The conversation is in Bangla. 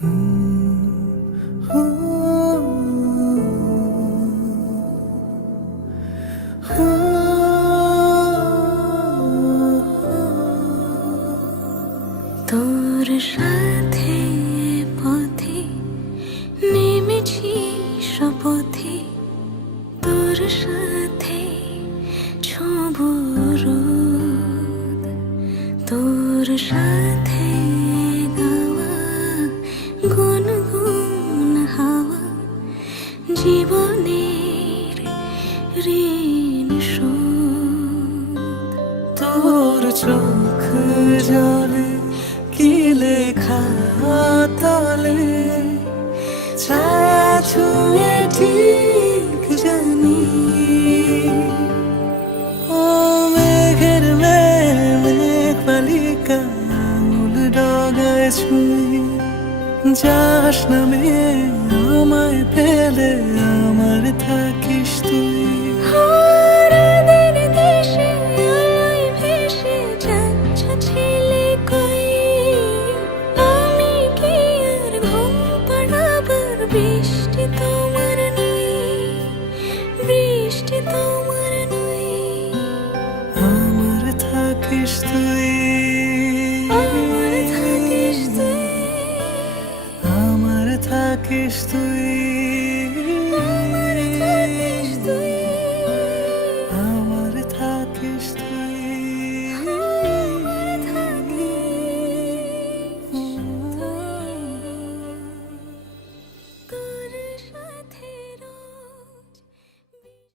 তোর সাথে পথে নেমেছি শপথে, তোর সাথে ছোঁব রোদ, তোর সাথে গাওয়া গুনগুন হাওয়া জীবনের ঋণ শোধ। তোর চোখ জলে কি লেখা তলে, ছায়া ছুঁয়ে ঠিক জানি। ও মেঘের মেঘ বালিকা আঙুল ডগায় ছুঁয়ে, যাস নামে আমায় ফেলে আমার থাকিস তুই। বৃষ্টি তোমার নই, বৃষ্টি তোমার নই, আমার থাকিস তুই, আমার থাকিস তুই, আমার থাকিস তুই।